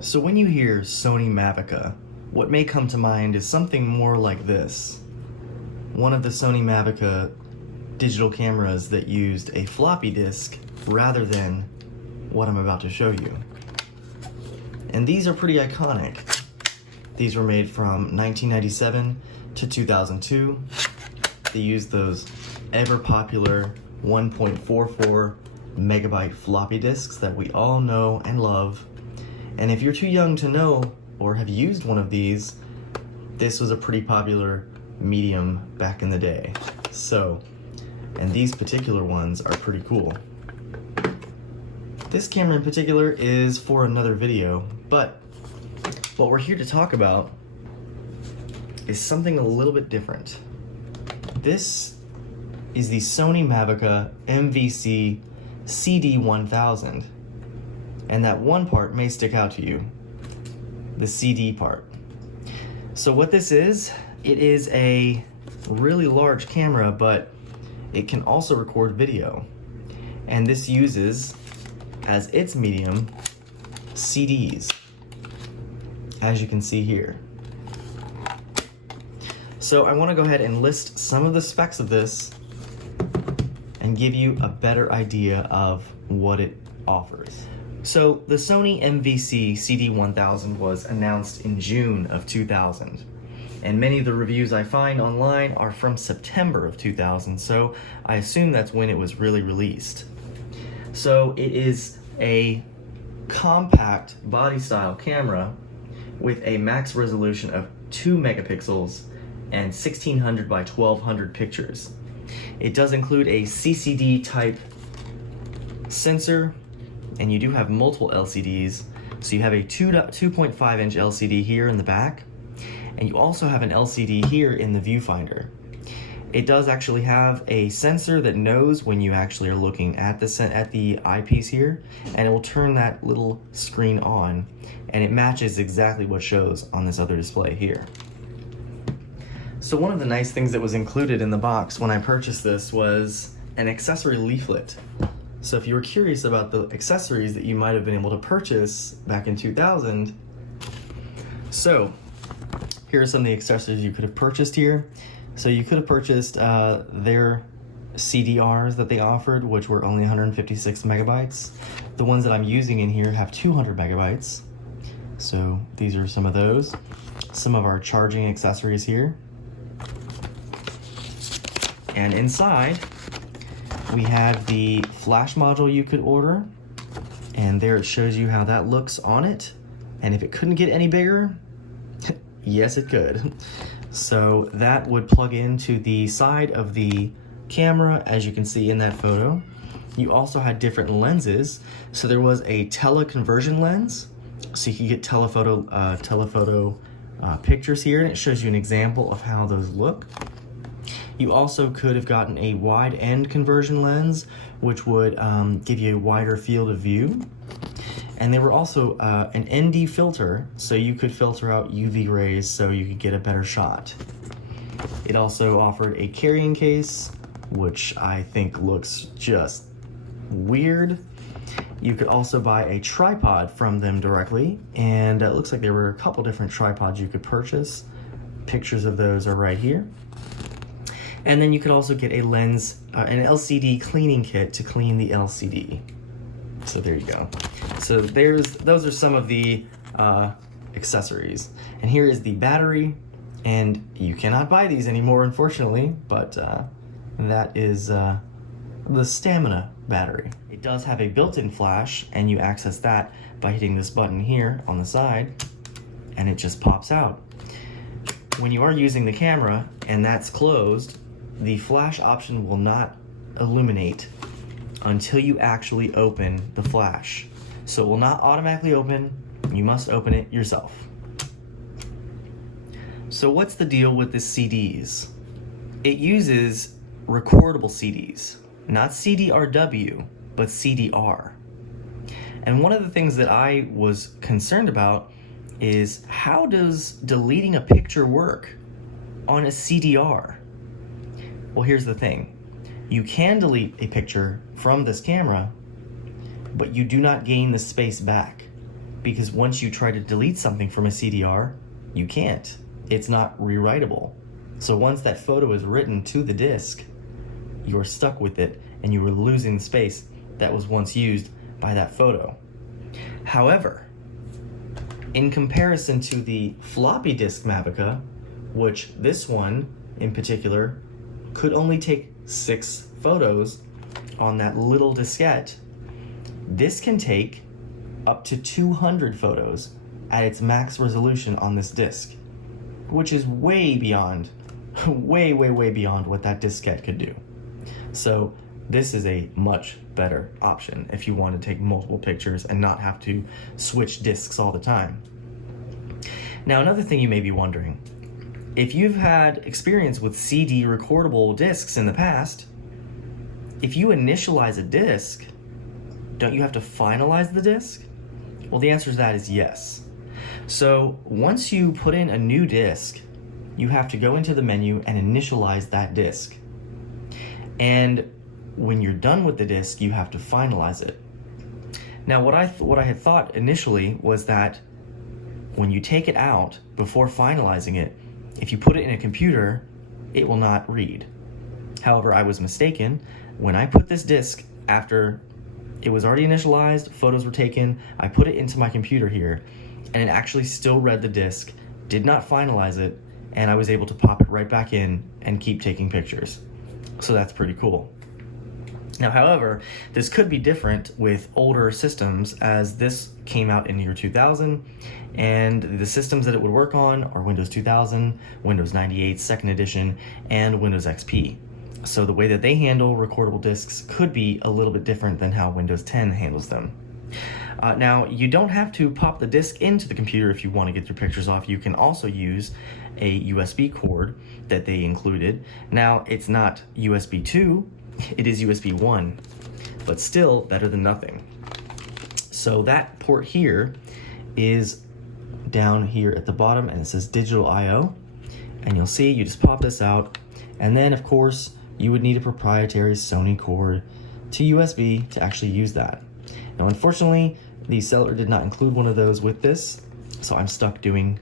So when you hear Sony Mavica, what may come to mind is something more like this. One of the Sony Mavica digital cameras that used a floppy disk rather than what I'm about to show you. And these are pretty iconic. These were made from 1997 to 2002. They used those ever popular 1.44 megabyte floppy disks that we all know and love. And if you're too young to know or have used one of these, this was a pretty popular medium back in the day. So, and these particular ones are pretty cool. This camera in particular is for another video, but what we're here to talk about is something a little bit different. This is the Sony Mavica MVC-CD1000. And that one part may stick out to you, the CD part. So what this is, it is a really large camera, but it can also record video. And this uses, as its medium, CDs, as you can see here. So I want to go ahead and list some of the specs of this and give you a better idea of what it offers. So the Sony MVC-CD1000 was announced in June of 2000, and many of the reviews I find online are from September of 2000, so I assume that's when it was really released. So it is a compact body style camera with a max resolution of 2 megapixels and 1600 by 1200 pictures. It does include a CCD type sensor, and you do have multiple LCDs. So you have a 2.5 inch LCD here in the back, and you also have an LCD here in the viewfinder. It does actually have a sensor that knows when you actually are looking at the eyepiece here, and it will turn that little screen on, and it matches exactly what shows on this other display here. So one of the nice things that was included in the box when I purchased this was an accessory leaflet. So if you were curious about the accessories that you might have been able to purchase back in 2000, so here are some of the accessories you could have purchased here. So you could have purchased their CDRs that they offered, which were only 156 megabytes. The ones that I'm using in here have 200 megabytes. So these are some of those. Some of our charging accessories here. And inside, we have the flash module you could order, and there it shows you how that looks on it. And if it couldn't get any bigger, yes it could. So that would plug into the side of the camera, as you can see in that photo. You also had different lenses. So there was a teleconversion lens, so you could get telephoto pictures here, and it shows you an example of how those look. You also could have gotten a wide end conversion lens, which would give you a wider field of view. And there were also an ND filter, so you could filter out UV rays so you could get a better shot. It also offered a carrying case, which I think looks just weird. You could also buy a tripod from them directly, and it looks like there were a couple different tripods you could purchase. Pictures of those are right here. And then you could also get a lens, an LCD cleaning kit to clean the LCD. So there you go. So those are some of the accessories. And here is the battery, and you cannot buy these anymore, unfortunately, but that is the stamina battery. It does have a built-in flash, and you access that by hitting this button here on the side, and it just pops out. When you are using the camera and that's closed, the flash option will not illuminate until you actually open the flash. So it will not automatically open, you must open it yourself. So what's the deal with the CDs? It uses recordable CDs, not CDRW, but CDR. And one of the things that I was concerned about is, how does deleting a picture work on a CDR? Well, here's the thing. You can delete a picture from this camera, but you do not gain the space back, because once you try to delete something from a CDR, you can't. It's not rewritable. So once that photo is written to the disk, you're stuck with it and you are losing the space that was once used by that photo. However, in comparison to the floppy disk Mavica, which this one in particular could only take 6 photos on that little diskette, this can take up to 200 photos at its max resolution on this disk, which is way beyond, way beyond what that diskette could do. So this is a much better option if you want to take multiple pictures and not have to switch disks all the time. Now, another thing you may be wondering, if you've had experience with CD recordable disks in the past, if you initialize a disk, don't you have to finalize the disk? Well, the answer to that is yes. So once you put in a new disk, you have to go into the menu and initialize that disk. And when you're done with the disk, you have to finalize it. Now, what I had thought initially was that when you take it out before finalizing it, if you put it in a computer, it will not read. However, I was mistaken. When I put this disk, after it was already initialized, photos were taken, I put it into my computer here, and it actually still read the disk, did not finalize it, and I was able to pop it right back in and keep taking pictures. So that's pretty cool. Now, however, this could be different with older systems, as this came out in the year 2000, and the systems that it would work on are Windows 2000, Windows 98 2nd edition, and Windows XP. So the way that they handle recordable disks could be a little bit different than how Windows 10 handles them. Now, you don't have to pop the disk into the computer if you want to get your pictures off. You can also use a USB cord that they included. Now, it's not USB 2, it is USB 1, but still better than nothing. So that port here is down here at the bottom, and it says digital I/O, and you'll see you just pop this out, and then of course you would need a proprietary Sony cord to USB to actually use that. Now, unfortunately, the seller did not include one of those with this, so I'm stuck doing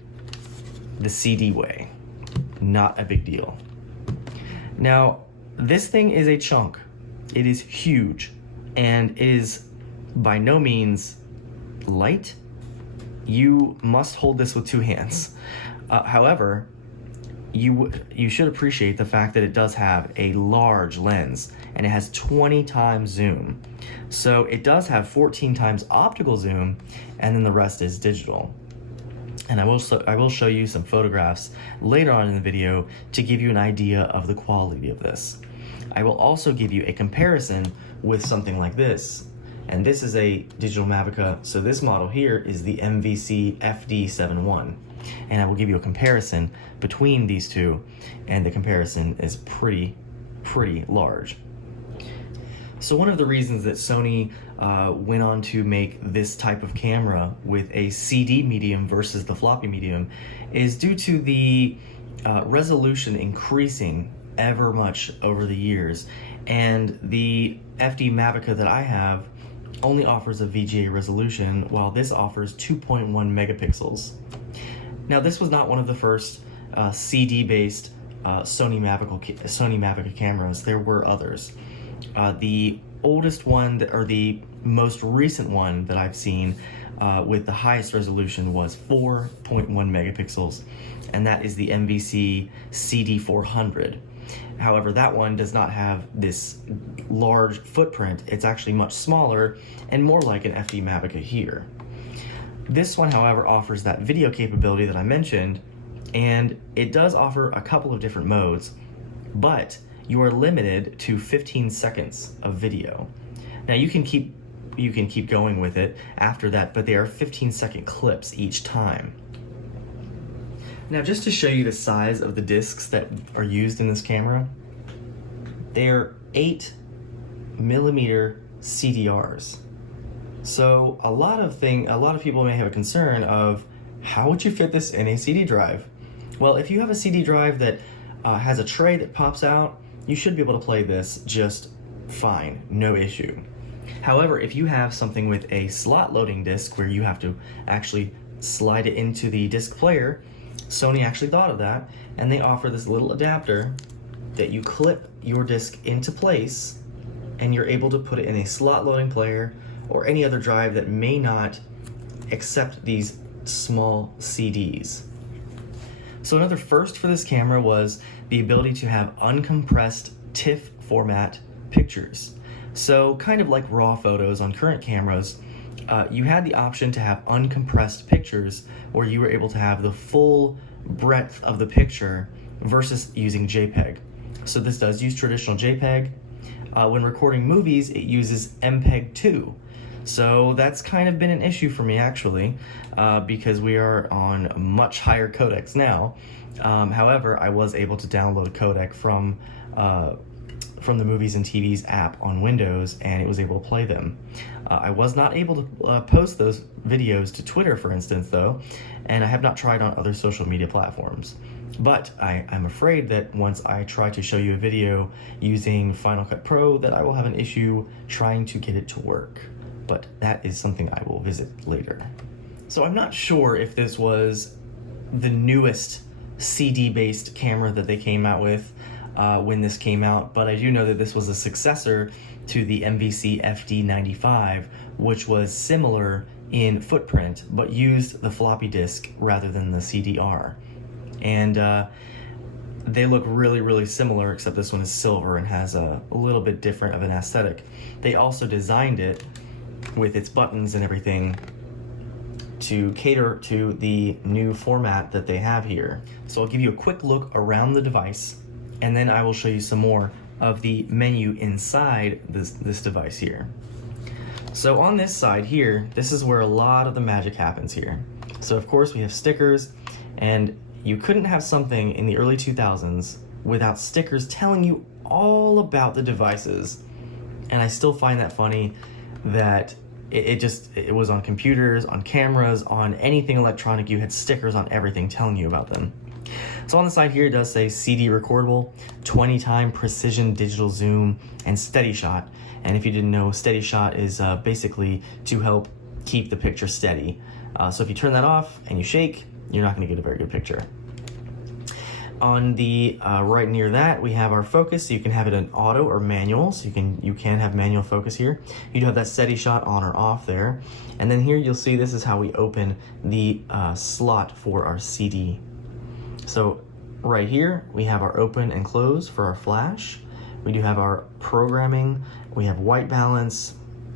the CD way. Not a big deal. Now, this thing is a chunk. It is huge, and it is by no means light. You must hold this with 2 hands. However, you should appreciate the fact that it does have a large lens, and it has 20 times zoom. So it does have 14 times optical zoom, and then the rest is digital. And I will show you some photographs later on in the video to give you an idea of the quality of this. I will also give you a comparison with something like this. And this is a digital Mavica, so this model here is the MVC FD71. And I will give you a comparison between these two, and the comparison is pretty large. So one of the reasons that Sony went on to make this type of camera with a CD medium versus the floppy medium is due to the resolution increasing ever much over the years, and the FD Mavica that I have only offers a VGA resolution, while this offers 2.1 megapixels. Now, this was not one of the first CD-based Sony Mavica cameras. There were others. The oldest one, or the most recent one that I've seen with the highest resolution was 4.1 megapixels, and that is the MVC-CD1000. However, that one does not have this large footprint. It's actually much smaller and more like an FD Mavica here. This one, however, offers that video capability that I mentioned, and it does offer a couple of different modes, but you are limited to 15 seconds of video. Now, you can keep going with it after that, but they are 15-second clips each time. Now, just to show you the size of the discs that are used in this camera, they're 8mm CDRs. So a lot of people may have a concern of, how would you fit this in a CD drive? Well, if you have a CD drive that has a tray that pops out, you should be able to play this just fine, no issue. However, if you have something with a slot loading disc where you have to actually slide it into the disc player, Sony actually thought of that, and they offer this little adapter that you clip your disc into place, and you're able to put it in a slot loading player or any other drive that may not accept these small CDs. So another first for this camera was the ability to have uncompressed TIFF format pictures. So kind of like RAW photos on current cameras, you had the option to have uncompressed pictures where you were able to have the full breadth of the picture versus using JPEG. So this does use traditional JPEG. When recording movies, it uses MPEG 2. So that's kind of been an issue for me actually, because we are on much higher codecs now. However, I was able to download a codec from the Movies and TVs app on Windows, and it was able to play them. I was not able to post those videos to Twitter, for instance, though, and I have not tried on other social media platforms. But I'm afraid that once I try to show you a video using Final Cut Pro, that I will have an issue trying to get it to work. But that is something I will visit later. So I'm not sure if this was the newest CD-based camera that they came out with when this came out, but I do know that this was a successor to the MVC FD95, which was similar in footprint, but used the floppy disk rather than the CDR. And they look really, really similar, except this one is silver and has a little bit different of an aesthetic. They also designed it with its buttons and everything to cater to the new format that they have here. So I'll give you a quick look around the device, and then I will show you some more of the menu inside this device here. So on this side here, this is where a lot of the magic happens here. So of course we have stickers, and you couldn't have something in the early 2000s without stickers telling you all about the devices. And I still find that funny that it was on computers, on cameras, on anything electronic, you had stickers on everything telling you about them. So on the side here, it does say CD recordable, 20x precision digital zoom, and steady shot. And if you didn't know, steady shot is basically to help keep the picture steady. So if you turn that off and you shake, you're not going to get a very good picture. On the right near that, we have our focus. So you can have it in auto or manual. So you can have manual focus here. You do have that steady shot on or off there. And then here you'll see this is how we open the slot for our CD. So right here, we have our open and close for our flash. We do have our programming. We have white balance.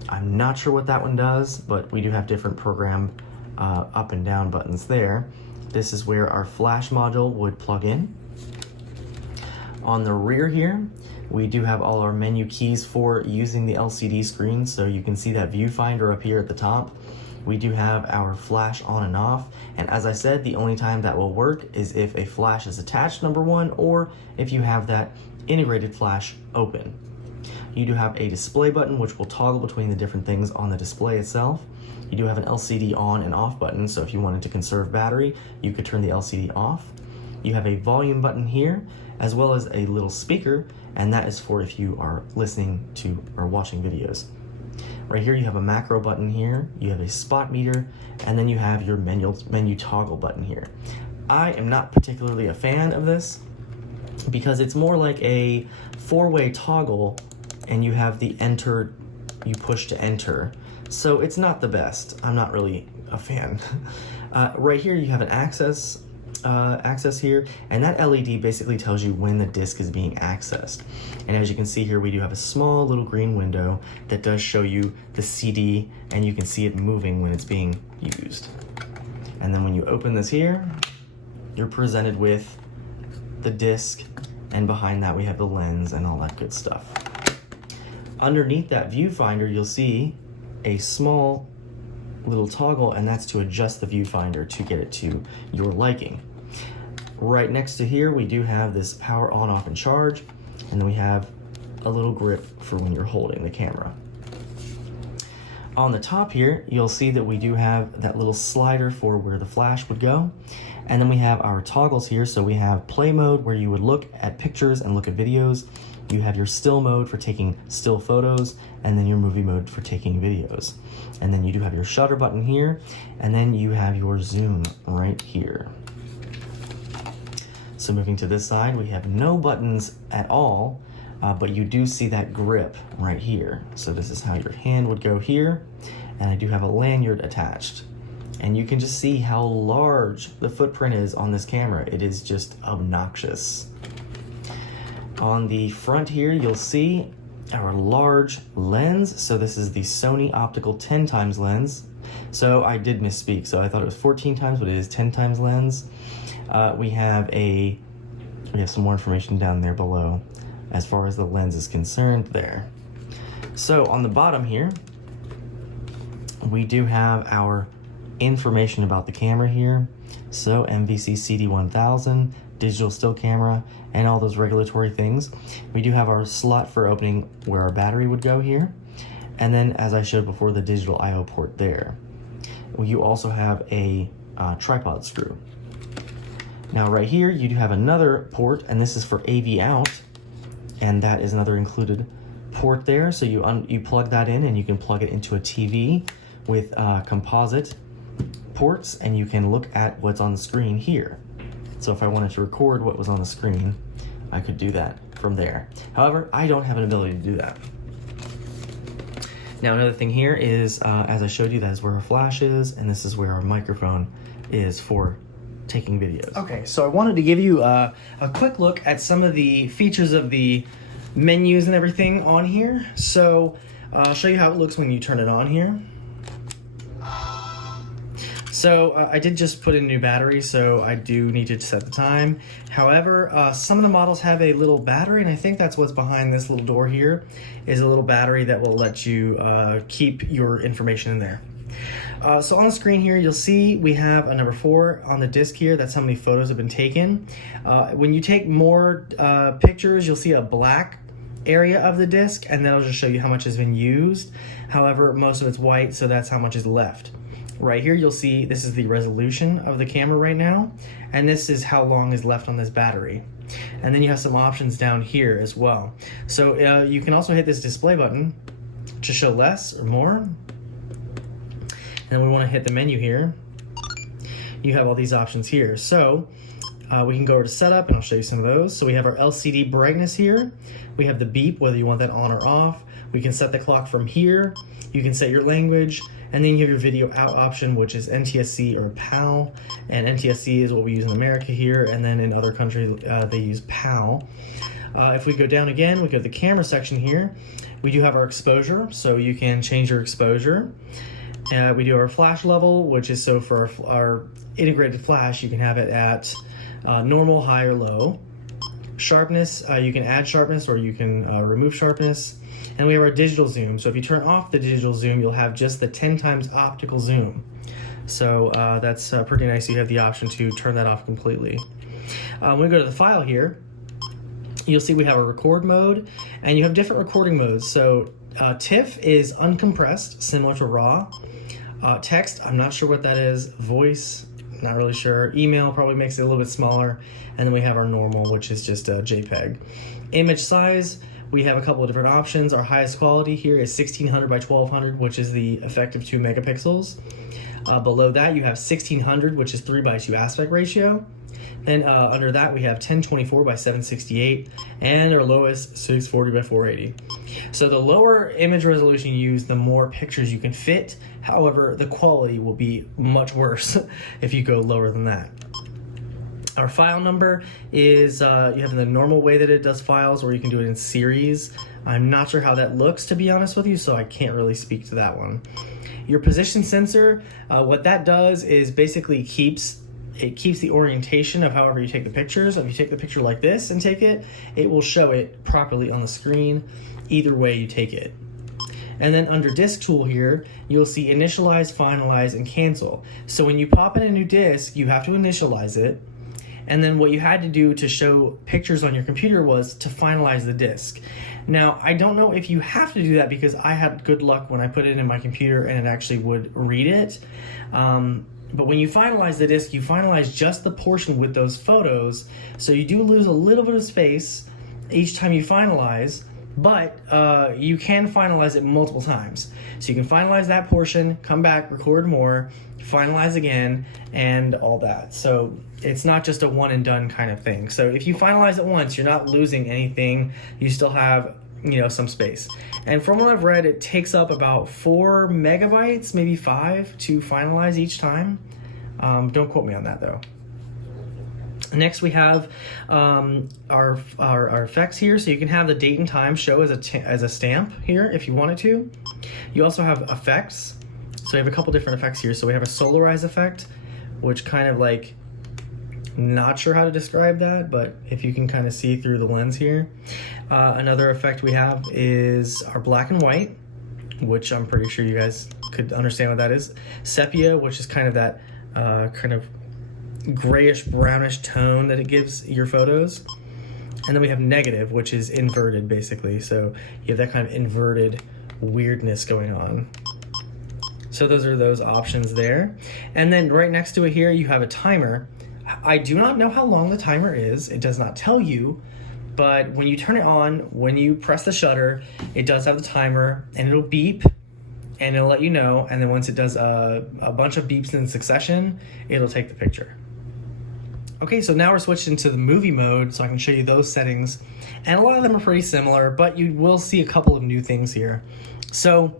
I'm not sure what that one does, but we do have different program up and down buttons there. This is where our flash module would plug in. On the rear here, we do have all our menu keys for using the LCD screen, so you can see that viewfinder up here at the top. We do have our flash on and off, and as I said, the only time that will work is if a flash is attached, number one, or if you have that integrated flash open. You do have a display button which will toggle between the different things on the display itself. You do have an LCD on and off button, so if you wanted to conserve battery, you could turn the LCD off. You have a volume button here, as well as a little speaker, and that is for if you are listening to or watching videos. Right here you have a macro button here, you have a spot meter, and then you have your menu toggle button here. I am not particularly a fan of this because it's more like a four-way toggle, and you have the enter, you push to enter. So it's not the best. I'm not really a fan. Right here you have an access here, and that LED basically tells you when the disk is being accessed. And as you can see here, we do have a small little green window that does show you the CD, and you can see it moving when it's being used. And then when you open this here, you're presented with the disk, and behind that we have the lens and all that good stuff. Underneath that viewfinder, you'll see a small little toggle, and that's to adjust the viewfinder to get it to your liking. Right next to here, we do have this power on, off, and charge, and then we have a little grip for when you're holding the camera. On the top here, you'll see that we do have that little slider for where the flash would go, and then we have our toggles here. So we have play mode, where you would look at pictures and look at videos. You have your still mode for taking still photos, and then your movie mode for taking videos. And then you do have your shutter button here, and then you have your zoom right here. So moving to this side, we have no buttons at all, but you do see that grip right here. So this is how your hand would go here, and I do have a lanyard attached. And you can just see how large the footprint is on this camera. It is just obnoxious. On the front here, you'll see our large lens. So this is the Sony Optical 10 times lens. So I did misspeak. So I thought it was 14 times, but it is 10 times lens. We have some more information down there below as far as the lens is concerned there. So on the bottom here, we do have our information about the camera here. So MVC-CD1000, digital still camera, and all those regulatory things. We do have our slot for opening where our battery would go here. And then, as I showed before, the digital I/O port there. You also have a tripod screw. Now right here, you do have another port, and this is for AV out, and that is another included port there. So you plug that in, and you can plug it into a TV with composite ports, and you can look at what's on the screen here. So if I wanted to record what was on the screen, I could do that from there. However, I don't have an ability to do that. Now another thing here is, as I showed you, that is where our flash is, and this is where our microphone is for taking videos. Okay, so I wanted to give you a quick look at some of the features of the menus and everything on here. So I'll show you how it looks when you turn it on here. So I did just put in a new battery, so I do need to set the time. However, some of the models have a little battery, and I think that's what's behind this little door here, is a little battery that will let you keep your information in there. So on the screen here, you'll see we have a number 4 on the disc here. That's how many photos have been taken. When you take more pictures, you'll see a black area of the disc, and that'll just show you how much has been used. However, most of it's white, so that's how much is left. Right here, you'll see this is the resolution of the camera right now, and this is how long is left on this battery. And then you have some options down here as well. So you can also hit this display button to show less or more. And we want to hit the menu here. You have all these options here. So we can go over to setup, and I'll show you some of those. So we have our LCD brightness here. We have the beep, whether you want that on or off. We can set the clock from here. You can set your language. And then you have your video out option, which is NTSC or PAL. And NTSC is what we use in America here, and then in other countries they use PAL. If we go down again, we go to the camera section here. We do have our exposure, so you can change your exposure. We do our flash level, which is so for our integrated flash, you can have it at normal, high, or low. Sharpness, you can add sharpness or you can remove sharpness. And we have our digital zoom. So if you turn off the digital zoom, you'll have just the 10 times optical zoom. So that's pretty nice. You have the option to turn that off completely. When we go to the file here, you'll see we have a record mode, and you have different recording modes. So TIFF is uncompressed, similar to RAW. Text, I'm not sure what that is. Voice, not really sure. Email probably makes it a little bit smaller. And then we have our normal, which is just a JPEG. Image size, we have a couple of different options. Our highest quality here is 1600 by 1200, which is the effective 2 megapixels. Below that, you have 1600, which is 3:2 aspect ratio. Then under that, we have 1024 by 768, and our lowest 640 by 480. So the lower image resolution you use, the more pictures you can fit. However, the quality will be much worse if you go lower than that. Our file number is, you have the normal way that it does files, or you can do it in series. I'm not sure how that looks, to be honest with you, so I can't really speak to that one. Your position sensor, what that does is basically keeps the orientation of however you take the pictures. If you take the picture like this and take it, it will show it properly on the screen, either way you take it. And then under disk tool here, you'll see initialize, finalize, and cancel. So when you pop in a new disk, you have to initialize it. And then what you had to do to show pictures on your computer was to finalize the disk. Now, I don't know if you have to do that, because I had good luck when I put it in my computer and it actually would read it. But when you finalize the disk, you finalize just the portion with those photos. So you do lose a little bit of space, each time you finalize, but you can finalize it multiple times. So you can finalize that portion, come back, record more, finalize again, and all that. So it's not just a one and done kind of thing. So if you finalize it once, you're not losing anything. You still have, you know, some space. And from what I've read, it takes up about 4 megabytes, maybe 5, to finalize each time. Don't quote me on that though. Next we have our effects here, so you can have the date and time show as a stamp here if you wanted to. You also have effects, so we have a couple different effects here. So we have a solarize effect, which kind of like, not sure how to describe that, but if you can kind of see through the lens here. Another effect we have is our black and white, which I'm pretty sure you guys could understand what that is. Sepia, which is kind of that kind of grayish brownish tone that it gives your photos. And then we have negative, which is inverted basically. So you have that kind of inverted weirdness going on. So those are those options there. And then right next to it here, you have a timer. I do not know how long the timer is. It does not tell you, but when you turn it on, when you press the shutter, it does have the timer and it'll beep and it'll let you know. And then once it does a bunch of beeps in succession, it'll take the picture. Okay, so now we're switched into the movie mode, so I can show you those settings. And a lot of them are pretty similar, but you will see a couple of new things here. So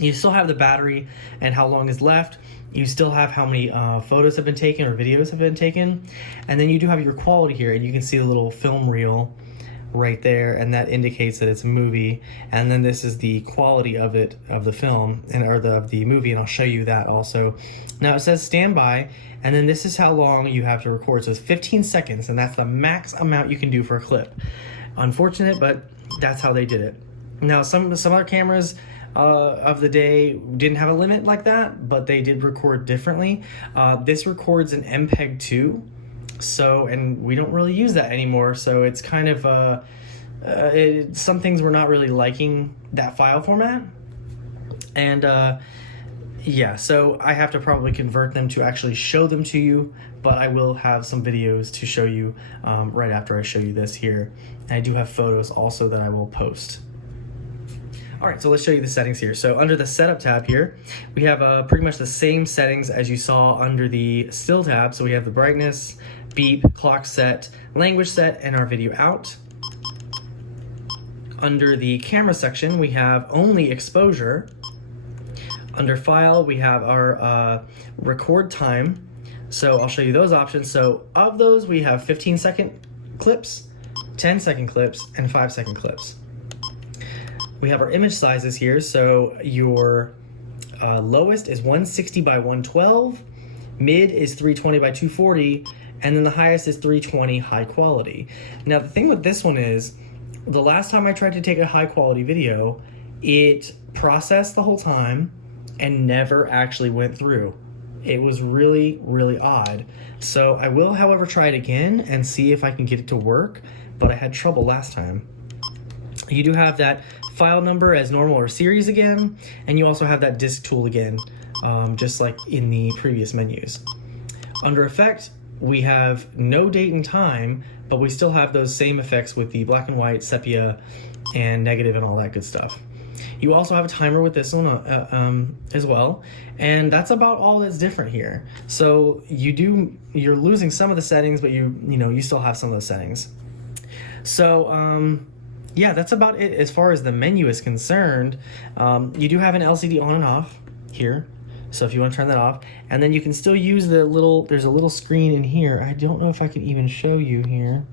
you still have the battery and how long is left. You still have how many photos have been taken or videos have been taken. And then you do have your quality here, and you can see the little film reel right there, and that indicates that it's a movie. And then this is the quality of it, of the film, or of the movie, and I'll show you that also. Now it says standby, and then this is how long you have to record. So it's 15 seconds, and that's the max amount you can do for a clip. Unfortunate, but that's how they did it. Now some other cameras of the day didn't have a limit like that, but they did record differently. This records an MPEG 2. So, and we don't really use that anymore, so it's kind of some things we're not really liking that file format. And yeah, so I have to probably convert them to actually show them to you, but I will have some videos to show you right after I show you this here. And I do have photos also that I will post. All right, so let's show you the settings here. So under the setup tab here, we have pretty much the same settings as you saw under the still tab. So we have the brightness, beep, clock set, language set, and our video out. Under the camera section, we have only exposure. Under file, we have our record time. So I'll show you those options. So of those, we have 15-second clips, 10-second clips, and 5-second clips. We have our image sizes here. So your lowest is 160 by 112, mid is 320 by 240, and then the highest is 320 high quality. Now the thing with this one is, the last time I tried to take a high quality video, it processed the whole time and never actually went through. It was really, really odd. So I will, however, try it again and see if I can get it to work, but I had trouble last time. You do have that file number as normal or series again, and you also have that disk tool again, just like in the previous menus. Under effect, we have no date and time, but we still have those same effects with the black and white, sepia, and negative and all that good stuff. You also have a timer with this one as well, and that's about all that's different here. So you're losing some of the settings, but you still have some of those settings. So yeah, that's about it as far as the menu is concerned. You do have an LCD on and off here, so if you want to turn that off, and then you can still use there's a little screen in here. I don't know if I can even show you here.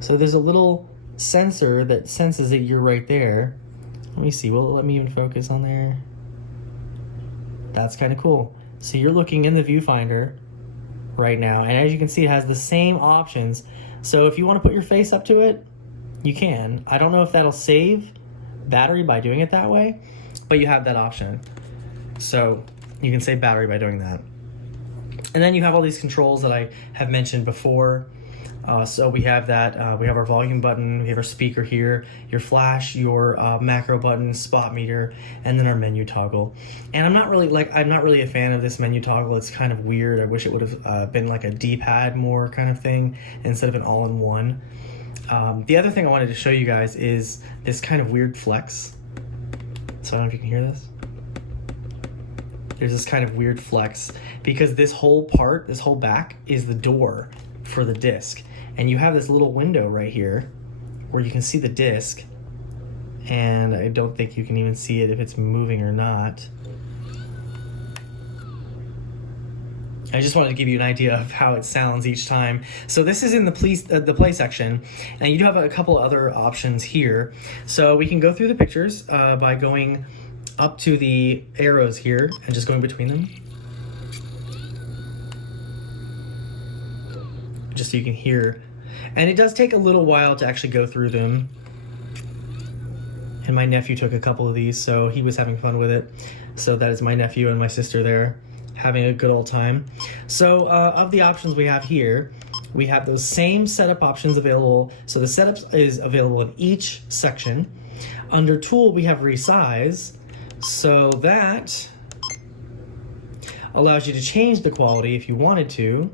So there's a little sensor that senses that you're right there. Let me see, will it let me even focus on there? That's kind of cool. So you're looking in the viewfinder right now, and as you can see, it has the same options. So if you want to put your face up to it, you can. I don't know if that'll save battery by doing it that way, but you have that option. So you can save battery by doing that. And then you have all these controls that I have mentioned before. So we have that, we have our volume button, we have our speaker here, your flash, your macro button, spot meter, and then our menu toggle. And I'm not really a fan of this menu toggle. It's kind of weird. I wish it would have been like a D-pad more kind of thing instead of an all-in-one. The other thing I wanted to show you guys is this kind of weird flex. So I don't know if you can hear this. There's this kind of weird flex because this whole part, this whole back, is the door for the disc. And you have this little window right here where you can see the disc, and I don't think you can even see it if it's moving or not. I just wanted to give you an idea of how it sounds each time. So this is in the play section, and you do have a couple other options here. So we can go through the pictures by going up to the arrows here and just going between them. Just so you can hear. And it does take a little while to actually go through them. And my nephew took a couple of these, so he was having fun with it. So that is my nephew and my sister there, having a good old time. So of the options we have here, we have those same setup options available. So the setup is available in each section. Under tool, we have resize. So that allows you to change the quality if you wanted to.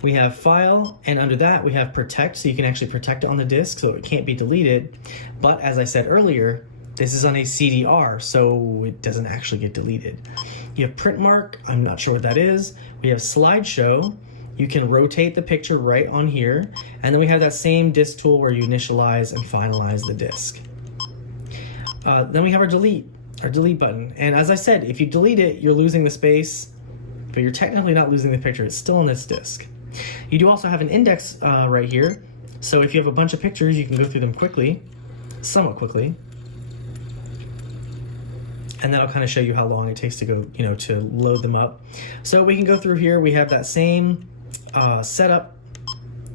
We have file, and under that we have protect, so you can actually protect it on the disk so it can't be deleted. But as I said earlier, this is on a CDR, so it doesn't actually get deleted. You have print mark, I'm not sure what that is. We have slideshow. You can rotate the picture right on here. And then we have that same disk tool where you initialize and finalize the disk. Then we have our delete button. And as I said, if you delete it, you're losing the space, but you're technically not losing the picture. It's still on this disk. You do also have an index right here. So if you have a bunch of pictures, you can go through them quickly, somewhat quickly. And that'll kind of show you how long it takes to go, to load them up. So we can go through here. We have that same setup,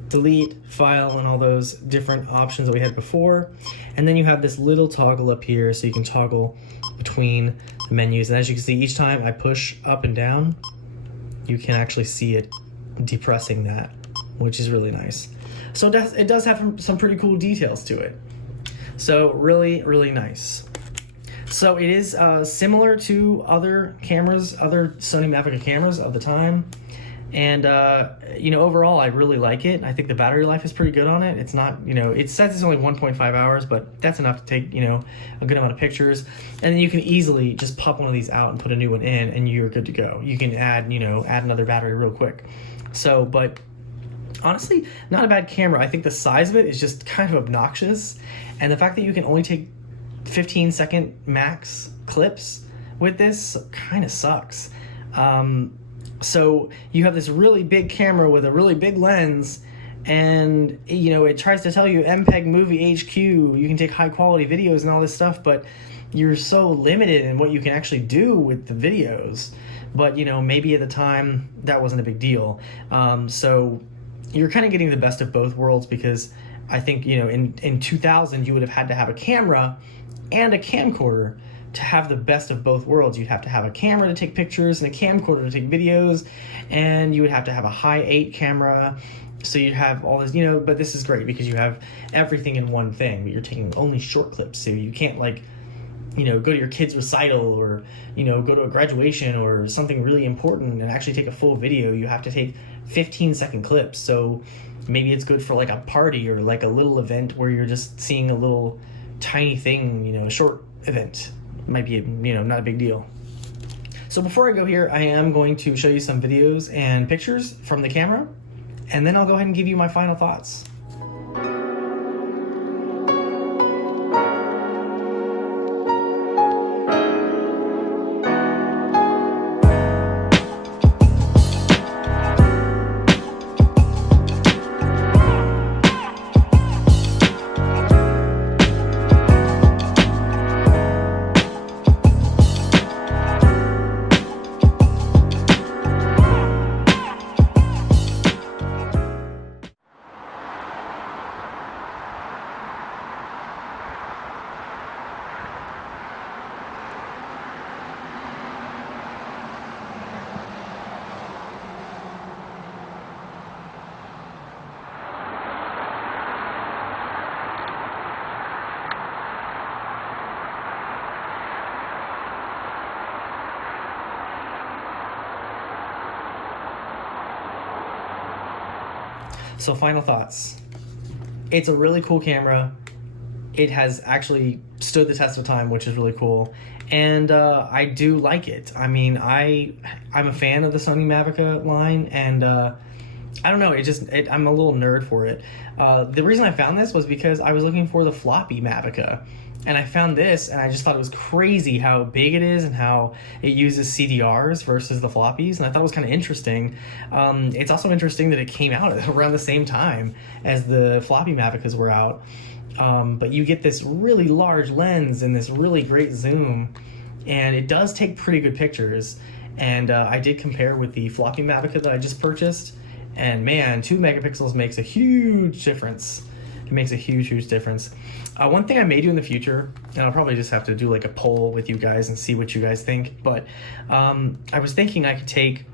delete, file, and all those different options that we had before. And then you have this little toggle up here, so you can toggle between the menus. And as you can see, each time I push up and down, you can actually see it depressing that, which is really nice. So it does have some pretty cool details to it. So really, really nice. So it is similar to other cameras, other Sony Mavica cameras of the time. And, overall, I really like it. I think the battery life is pretty good on it. It's not, it says it's only 1.5 hours, but that's enough to take, a good amount of pictures. And then you can easily just pop one of these out and put a new one in, and you're good to go. You can add another battery real quick. So, but honestly, not a bad camera. I think the size of it is just kind of obnoxious. And the fact that you can only take 15-second max clips with this kind of sucks. So you have this really big camera with a really big lens, and it tries to tell you MPEG Movie HQ, you can take high quality videos and all this stuff, but you're so limited in what you can actually do with the videos. But maybe at the time that wasn't a big deal. So you're kind of getting the best of both worlds, because I think in 2000 you would have had to have a camera and a camcorder to have the best of both worlds. You'd have to have a camera to take pictures and a camcorder to take videos, and you would have to have a high 8 camera. So you have all this, but this is great because you have everything in one thing, but you're taking only short clips. So you can't go to your kid's recital, or, go to a graduation or something really important and actually take a full video. You have to take 15-second clips. So maybe it's good for like a party or like a little event where you're just seeing a little tiny thing, a short event. Might be, not a big deal. So before I go here, I am going to show you some videos and pictures from the camera, and then I'll go ahead and give you my final thoughts. So final thoughts. It's a really cool camera. It has actually stood the test of time, which is really cool. And I do like it. I mean, I'm a fan of the Sony Mavica line, and I don't know, I'm a little nerd for it. The reason I found this was because I was looking for the Floppy Mavica, and I found this, and I just thought it was crazy how big it is and how it uses CDRs versus the floppies, and I thought it was kind of interesting. It's also interesting that it came out around the same time as the Floppy Mavicas were out. But you get this really large lens and this really great zoom, and it does take pretty good pictures. And I did compare with the Floppy Mavica that I just purchased, and man, 2 megapixels makes a huge difference. It makes a huge difference. One thing I may do in the future, and I'll probably just have to do like a poll with you guys and see what you guys think, but I was thinking I could take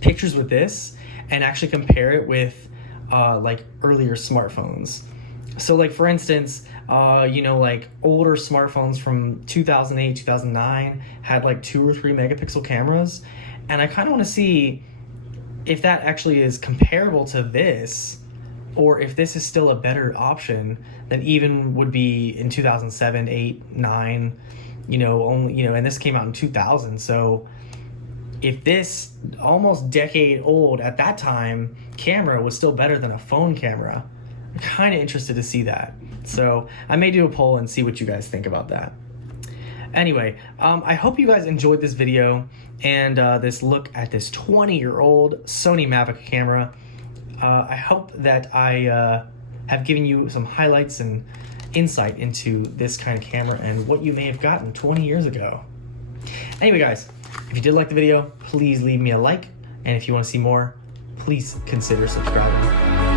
pictures with this and actually compare it with like earlier smartphones. So like for instance, you know, like older smartphones from 2008, 2009 had like 2 or 3 megapixel cameras, and I kind of want to see if that actually is comparable to this, or if this is still a better option than even would be in 2007, 8, 9, you know, only, you know, and this came out in 2000. So if this almost decade old at that time camera was still better than a phone camera, I'm kind of interested to see that. So I may do a poll and see what you guys think about that. Anyway, I hope you guys enjoyed this video and this look at this 20-year-old Sony Mavica camera. I hope that I have given you some highlights and insight into this kind of camera and what you may have gotten 20 years ago. Anyway, guys, if you did like the video, please leave me a like. And if you want to see more, please consider subscribing.